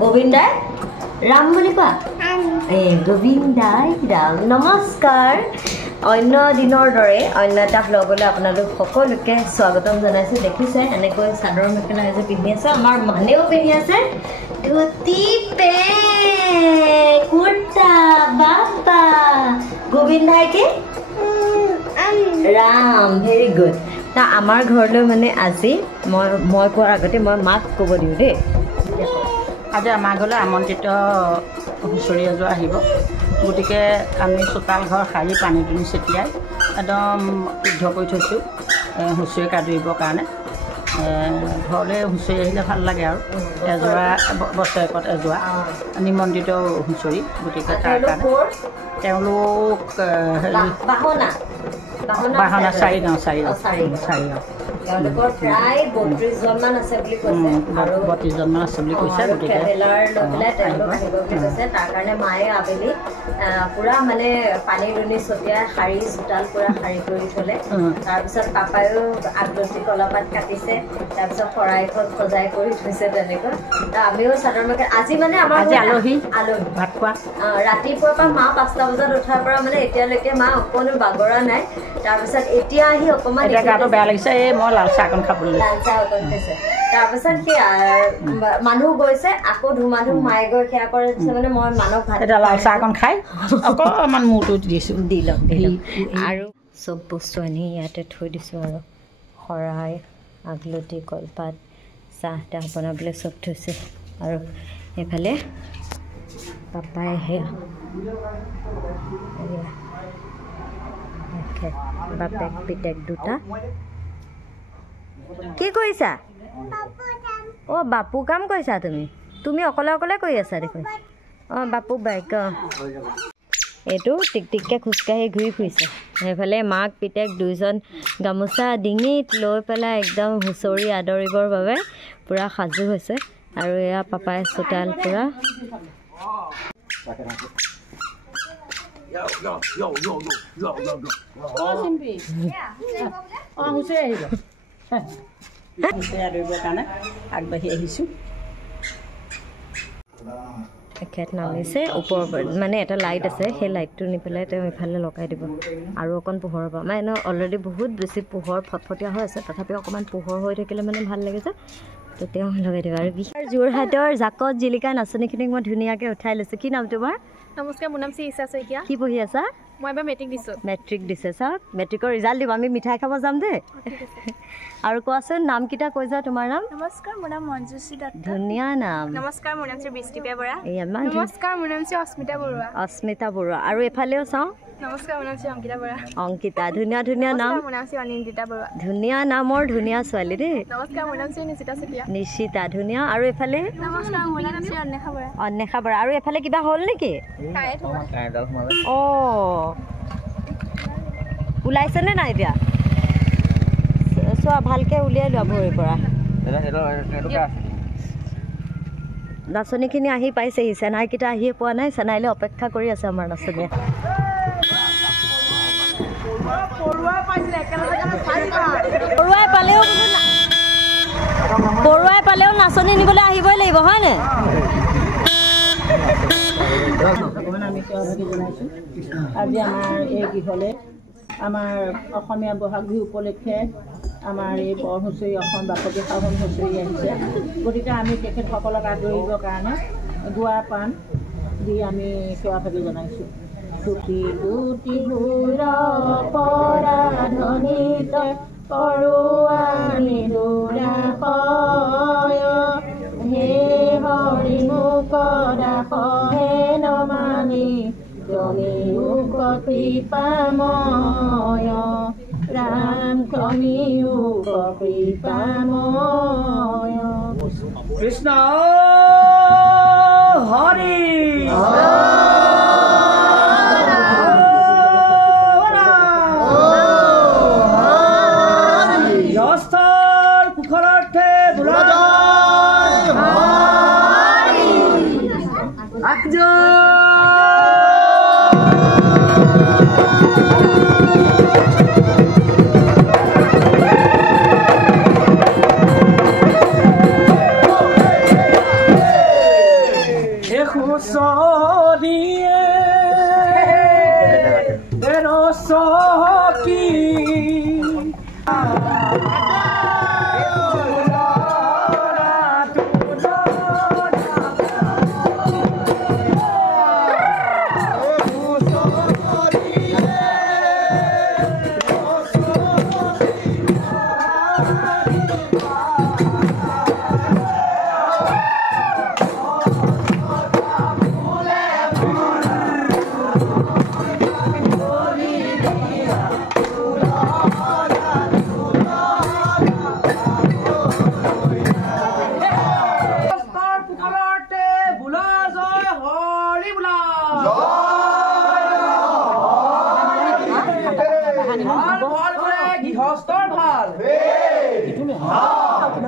गोविंदाय राम बोली कोआ गोविंदाय राम नमस्कार अन्य दिनर दरे अन्य এটা ব্লগলৈ আপোনালোক সকলোকে স্বাগতম জনাইছো দেখিছে এনেকৈ চাদৰ মেখেলা এজে পিন্ধি আছে আমাৰ মানেও পিন্ধি আছে ধুতি পে কুৰ্তা বাবা গোবিন্দাই কে राम भेरी गुड ता आमार घरলৈ মানে আজি মই কোৱাৰ আগতে মই মাক ক'ব দিও দে আজি আমাৰ ঘৰলৈ আমন্ত্ৰিত হুঁচৰি এযোৰ আহিব গতিকে আমি চোতাল ঘৰ সাৰি পানী দুনি ছটিয়াই একদম শুদ্ধ কৰি থৈছোঁ হুঁচৰি কাটিবৰ কাৰণে ঘৰলৈ হুঁচৰি আহিলে ভাল লাগে আৰু এযোৰা বছৰেকত এযোৰা নিমন্ত্ৰিত হুঁচৰি গতিকে তাৰ কাৰণে তেওঁলোক বাহনা চাৰি গাঁও তেওঁলোকৰ প্ৰায় 32 জনমান আছে বুলি কৈছে আৰু 32 জনমান আছে বুলি কৈছে গতিকে ট্ৰেভেলাৰ লৈ তেওঁলোক আহিব বুলি কৈছে তাৰ কাৰণে মায়ে আবেলি পুৰা মানে পানী দুনি ছটিয়াই শাৰী চোতাল পুৰা শাৰী কৰি থলে তাৰ পিছত পাপায়ো আগলতি কলাপাত কাটিছে তাৰ পিছত শৰাইখন সজাই কৰি থৈছে তেনেকৈ আমিও চাদৰ মেখেলা আজি মানে আমাৰ আলহী ভাত খোৱা ৰাতিপুৱাৰ পৰা মা 5টা বজাত উঠাৰ পৰা মানে এতিয়ালৈকে মা অকনো বাগৰা নাই তাৰ পিছত এতিয়া আহি অকমান এটা গাটো বেয়া লাগিছে মই লাল চাহ অকণ খাবলৈ লাল চাহ অকণ খাইছে তাৰ পিছত কি মানুহ গৈছে আকৌ ধুমাধুম মায়ে গৈ সেয়া কৰিছে মানে মই মানক ভাত এটা লাল চাহ অকণ খাই অকণমান মূৰটো দিছোঁ দিলক আৰু চব বস্তু আনি ইয়াতে থৈ দিছোঁ আৰু শৰাই আগলতি কলপাত চাহ তাহ বনাবলৈ চব থৈছে আৰু এইফালে পাপাই সেয়া বাপেক পিতেক দুটা কি কৰিছা অ' বাপু কাম কৰিছা তুমি অকলে অকলে কৰি আছা দেখোন অঁ বাপু বাইক এইটো টিকটিককৈ খোজকাঢ়ি ঘূৰি ফুৰিছে সেইফালে মাক পিতেক দুইজন গামোচা ডিঙিত লৈ পেলাই একদম হুঁচৰি আদৰিবৰ বাবে পূৰা সাজু হৈছে আৰু এয়া পাপাই চোতাল পূৰা আগবাঢ়ি আহিছোঁ এখেত নামিছে ওপৰৰ মানে এটা লাইট আছে সেই লাইটটো নি পেলাই তেওঁ ইফালে লগাই দিব আৰু অকণ পোহৰ পাম মানে অলৰেডি বহুত বেছি পোহৰ ফটফটীয়া হৈ আছে তথাপিও অকণমান পোহৰ হৈ থাকিলে মানে ভাল লাগে যে তো তেওঁ লগাই দিব আৰু বিহাৰ যোৰহাটৰ জাকত জিলিকা নাচনীখিনিক মই ধুনীয়াকৈ উঠাই লৈছোঁ কি নাম তোমাৰ নমস্কাৰ মোৰ নাম ইছা শইকীয়া কি পঢ়ি আছা মই এবাৰ মেট্ৰিক দিছোঁ চাওক মেট্ৰিকৰ ৰিজাল্ট দিব আমি মিঠাই খাব যাম দেই আৰু কোৱাচোন নামকেইটা কৈ যোৱা তোমাৰ নাম নমস্কাৰ মোৰ নাম মঞ্জুশ্ৰী দত্ত ধুনীয়া নাম নমস্কাৰ মোৰ নাম বৃষ্টিপা বৰা নমস্কাৰ মোৰ নাম অস্মিতা বৰুৱা আৰু এফালেও চাওঁ নমস্কাৰ মোৰ নাম অংকিতা বৰা অংকিতা ধুনীয়া ধুনীয়া নাম মোৰ নাম অনিন্দিতা বৰুৱা ধুনীয়া নামৰ ধুনীয়া ছোৱালী দেই নমস্কাৰ মোৰ নাম নিশিতা চেতিয়া নিশিতা ধুনীয়া আৰু এফালে নমস্কাৰ মোৰ নাম অন্বেষা বৰা আৰু এফালে কিবা হ'ল নেকি অঁ ওলাইছেনে নাই এতিয়া চোৱা ভালকৈ উলিয়াই লোৱা ভৰিৰ পৰা নাচনীখিনি আহি পাইছেহি চেনাইকেইটা আহিয়ে পোৱা নাই চেনাইলৈ অপেক্ষা কৰি আছে আমাৰ নাচনীয়ে পৰুৱাই পালেও নাচনী নিবলৈ আহিবই লাগিব হয়নে আজি আমাৰ এই গৃহলৈ আমাৰ অসমীয়া বহাগ বিহু উপলক্ষে আমাৰ এই বৰ হুঁচৰি অসম বাপতি সাহোন হুঁচৰি আহিছে গতিকে আমি তেখেতসকলক আদৰিবৰ কাৰণে গুৱা পাণ দি আমি সেৱা ভাগি জনাইছোঁ টুটি টুটি ঘূৰ পৰা ধ্বনিত কৰোৱানি দৌৰা হয় হে হৰি মুখ দাসহে নমানি জমি কৃপাময় ৰাম কমিও কৃপাময় কৃষ্ণ হৰি জস্থল কুশলাৰ্থে বুঢ়া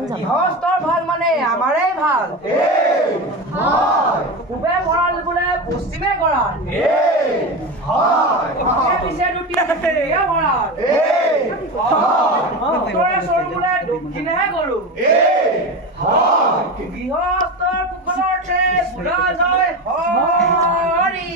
কিমান যাব গৃহস্থৰ ভাল মানে আমাৰেই ভাল পূবে ভঁৰাল বোলে পশ্চিমে গঁৰাল পিছে ভঁৰাল উত্তৰে চৰু বোলে দক্ষিণেহে গৰু গৃহস্থৰ কুশলতে বুঢ়া জয় হৰি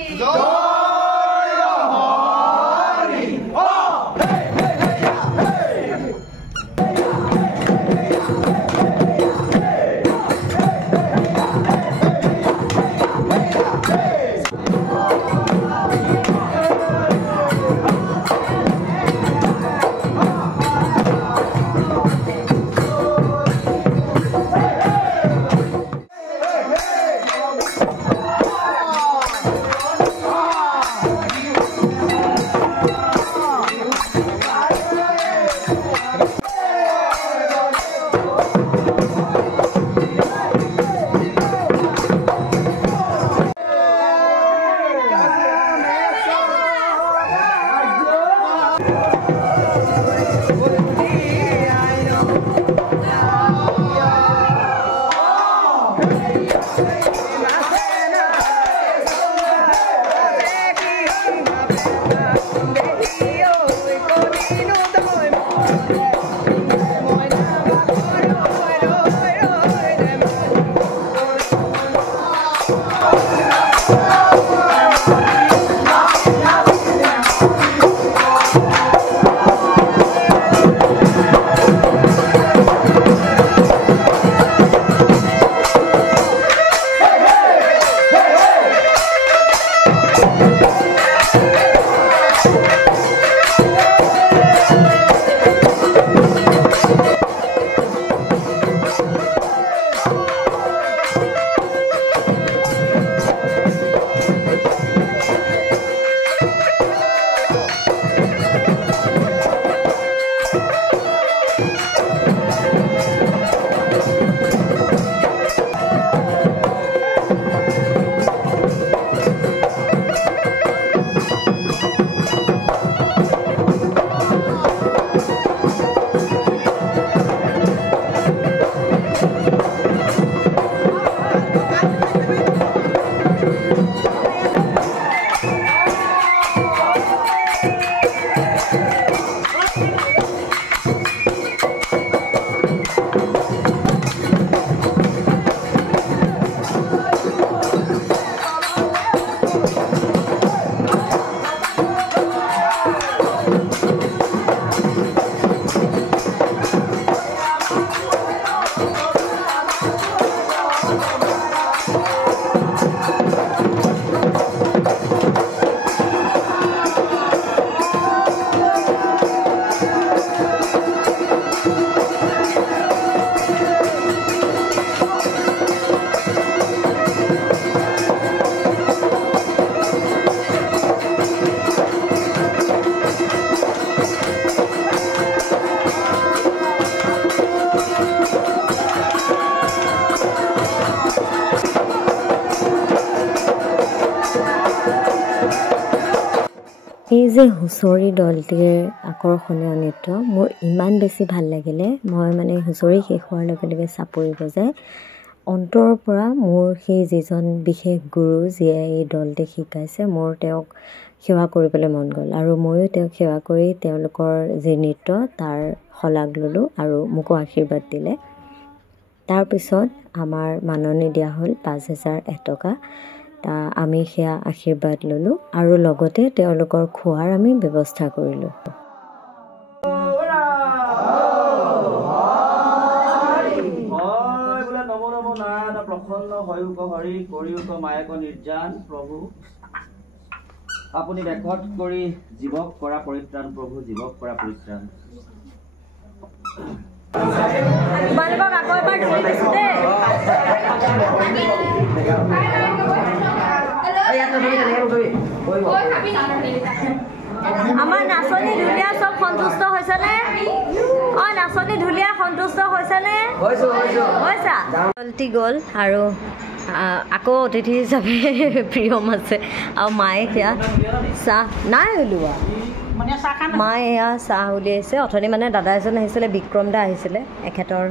এই যে হুঁচৰি দলটিৰ আকৰ্ষণীয় নৃত্য মোৰ ইমান বেছি ভাল লাগিলে মই মানে হুঁচৰি শেষ হোৱাৰ লগে লগে চাপৰি বজাই অন্তৰৰ পৰা মোৰ সেই যিজন বিশেষ গুৰু যিয়ে এই দলটি শিকাইছে মোৰ তেওঁক সেৱা কৰিবলৈ মন গ'ল আৰু ময়ো তেওঁক সেৱা কৰি তেওঁলোকৰ যি নৃত্য তাৰ শলাগ ল'লোঁ আৰু মোকো আশীৰ্বাদ দিলে। তাৰপিছত আমাৰ মাননি দিয়া হ'ল ৫,০০০ টকা। আমি সেয়া আশীৰ্বাদ ল'লোঁ আৰু লগতে তেওঁলোকৰ খোৱাৰ আমি ব্যৱস্থা কৰিলোঁ। আপুনি ৰেকৰ্ড কৰি জীৱক কৰা পৰিত্ৰাণ প্ৰভু, জীৱক কৰা পৰিত্ৰাণ। তোমালোকক আকৌ এবাৰ ধৰি দিছোঁ দেই। আমাৰ নাচনী ঢুলীয়া চব সন্তুষ্ট হৈছেনে? অঁ, নাচনী ঢুলীয়া সন্তুষ্ট হৈছেনে? হৈছা? দলটি গ'ল আৰু আকৌ অতিথি হিচাপে প্ৰিয়ম আছে আৰু মায়ে সেয়া চাহ নাই ওলোৱা মায়ে এয়া চাহ উলিয়াইছে অথনি মানে দাদা এজন আহিছিলে বিক্ৰম দা আহিছিলে এখেতৰ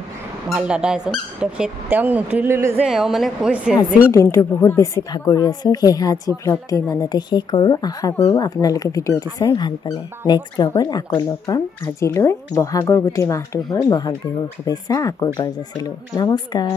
ভাল দাদা এজন তো সেই তেওঁক নুতুলিলোঁ যে এওঁ মানে কৈছে আজি দিনটো বহুত বেছি ভাগৰি আছোঁ সেয়েহে আজি ভ্লগটি ইমানতে শেষ কৰোঁ আশা কৰোঁ আপোনালোকে ভিডিঅ'টি চাই ভাল পালে নেক্সট ভ্লগত আকৌ লগ পাম আজিলৈ বহাগৰ গোটেই মাহটো হৈ বহাগ বিহুৰ শুভেচ্ছা আকৌ এবাৰ যাচিলোঁ নমস্কাৰ।